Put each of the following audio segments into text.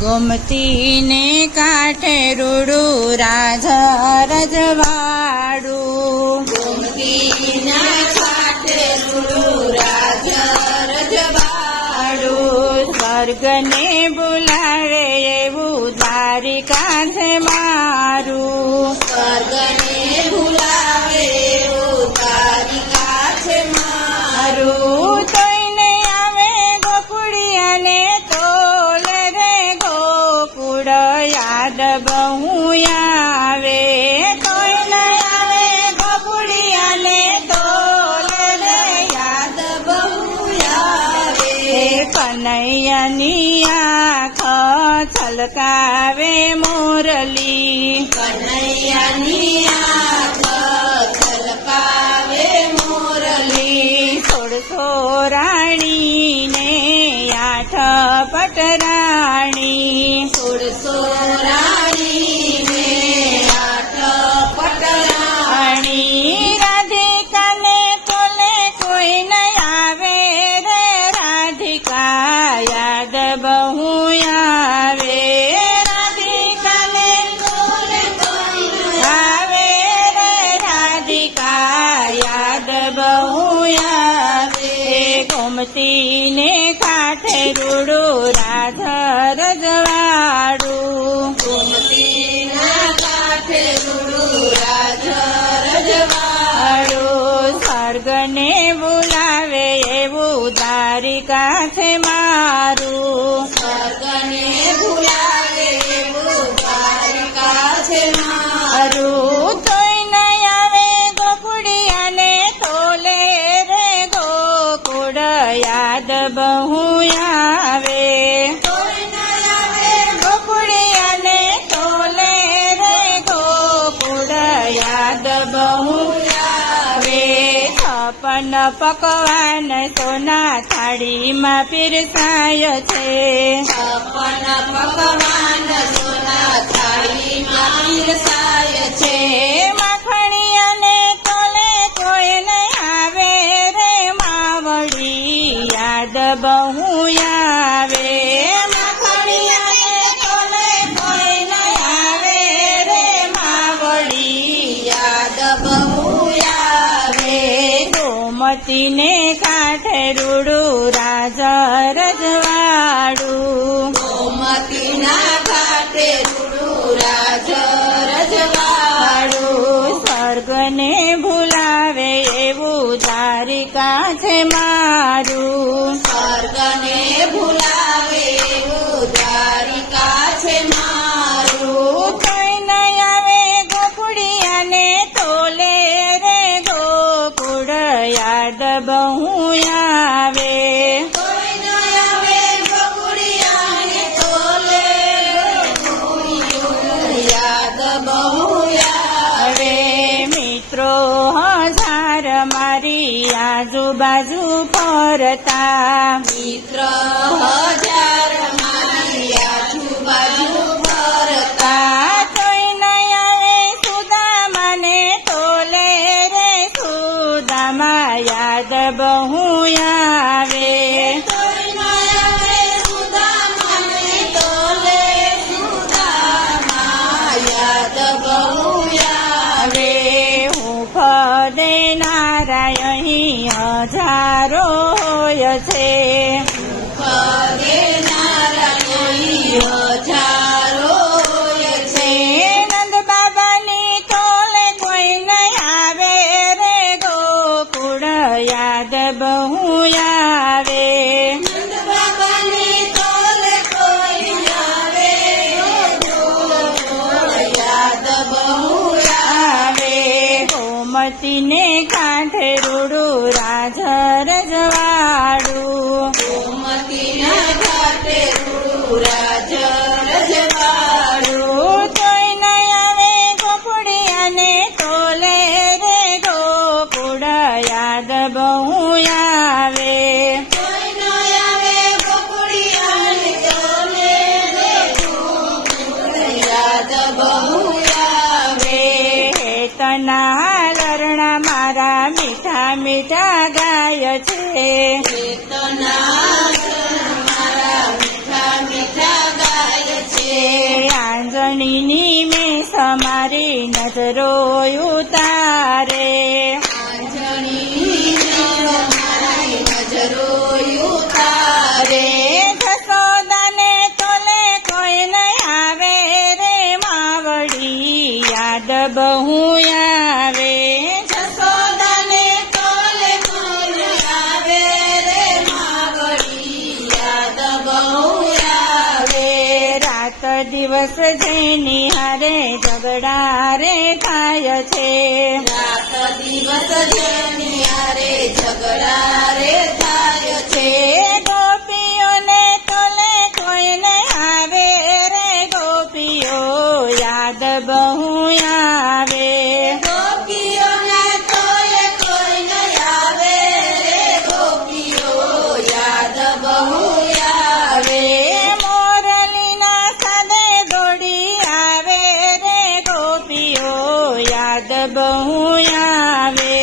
ગોમતીને કાંઠે રૂડું રાજ રજવાડું, ગોમતીના કાંઠે રૂડું રાજ રજવાડું, સ્વર્ગને બોલાવે એવું દ્વારિકા છે મારું, સ્વર્ગને ભૂલાવે એવું દ્વારિકા છે મારું. તોય નહીં આવે ગોકુળિયાને તોલે રે ગોકુળ યાદ બહુ આવે, તોય નહીં આવે ગોકુળિયાને તોલે રે યાદ બહુ આવે. કનૈયાની આંખ છલકાવે મોરલી, કનૈયાની આંખ છલકાવે મોરલી, 16 રાણીને 8 પટરાણી, 16 રાણીને 8 પટરાણી. રાધિકાને તોલે કોઈ ન આવે રે રાધિકા યાદ બહુ આવે, રાધિકાને તોલે કોઈ ન આવે રે રાધિકા યાદ બહુ આવે. ગોમતીને કાંઠે રૂડું રાજ રજવાડું, ગોમતીના કાંઠે રૂડું રાજ રજવાડું, સ્વર્ગને બોલાવે એવું દ્વારિકા છે મારું, સ્વર્ગને ભૂલાવે એવું દ્વારિકા છે મારું. તોય નહીં આવે ગોકુળિયાને તોલે રે ગોકુળ યાદ બહુ આવે, કોઈ ન આવે ગોકુળિયાને તોલે રે ગોકુળ યાદ બહુ આવે. 56 પકવાન સોના થાળીમાં પીરસાય છે, 56 પકવાન સોના થાળીમાં પીરસાય છે. માખણિયાને તોલે કોઈ નહીં આવે રે માવડી યાદ બહુ આવે, માખણિયાને તોલે કોઈ નહીં આવે રે માવડી યાદ બહુ આવે. ગોમતીને કાંઠે રૂડું રાજ રજવાડું, ગોમતીના ઘાટે રૂડું રાજ રજવાડું, સ્વર્ગને ભૂલાવે એવું દ્વારિકા છે મારું, સ્વર્ગને ભૂલાવે એવું દ્વારિકા છે મારું. કોઈ નહીં આવે ગોકુળિયાને તોલે રે ગોકુળ યાદ બહુ આવે, કોઈ ન આવે ગોકુળિયાને તોલે ગોકુળિયું યાદ બહુ આવે. મિત્રો 1000 મારી આજુબાજુ ફરતા, મિત્ર 1000 મારી આજુબાજુ ફરતા, તોય નહીં આવે સુદામાને તોલે રે સુદામા યાદ બહુ આવે, કોઈ ન આવે સુદામાને તોલે સુદામા યાદ બહુ આવે. હું પદે નારાયણ હજારો હોય છે, પગે નારાયણી હજારો છે. નંદ બાબાની તોલે કોઈ નહીં આવે રે ગોકુળ યાદ બહુ આવે, નંદ બાબાની તોલે કોઈ આવે યાદ બહુ આવે. ગોમતીને કાંઠે રૂડું રાજ રજવાડું, ગોમતીના ઘાટે રૂડું રાજ નજરો ઉતારે મારી નજરો ઉતારે જશોદાને તોલે કોઈ ન આવે રે માવડી યાદ બહુ આવે જશોદાને તોલે કોઈ આવે રે માવડી યાદ બહુ આવે રાત દિવસ જેની હારે ઝઘડા રે થાય છે રાત દિવસ જેની હારે ઝઘડા રે થાય છે ગોપીઓને તોલે કોઈને આવે રે ગોપીઓ યાદ બહુ આવે ગોપીઓને તોલે કોઈ ન આવે રે ગોપીઓ યાદ બહુ આવે મોરલીના સાદે દોડી આવે રે ગોપીઓ યાદ બહુ આવે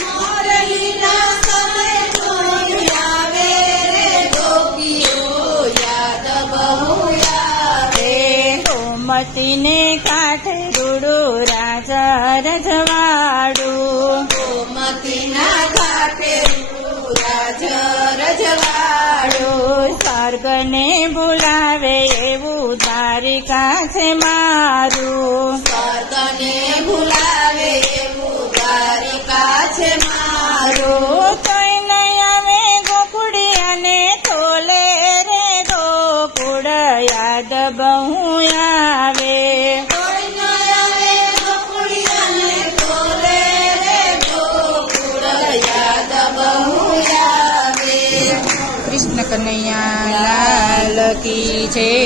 મોરલીના સમય કોઈ આવે રે ગોપીઓ યાદ બહુ આવે ગોમતીને કાંઠે રૂડું રાજ રજવાડું ગોમતીના ઘાટે રાજ રજવાડું સ્વર્ગને બોલાવે એવું દ્વારિકા છે મારું સ્વર્ગને ભૂલાવે એવું દ્વારિકા છે મારું તોય નહીં આવે ગોકુડિયાને તોલે રે ગોકુળ યાદ બહુ આવે કોઈ ન આવે ગોકુળિયાને તોલે રે ગોકુળ યાદ બહુ આવે કૃષ્ણ કનૈયા લાલ કી છે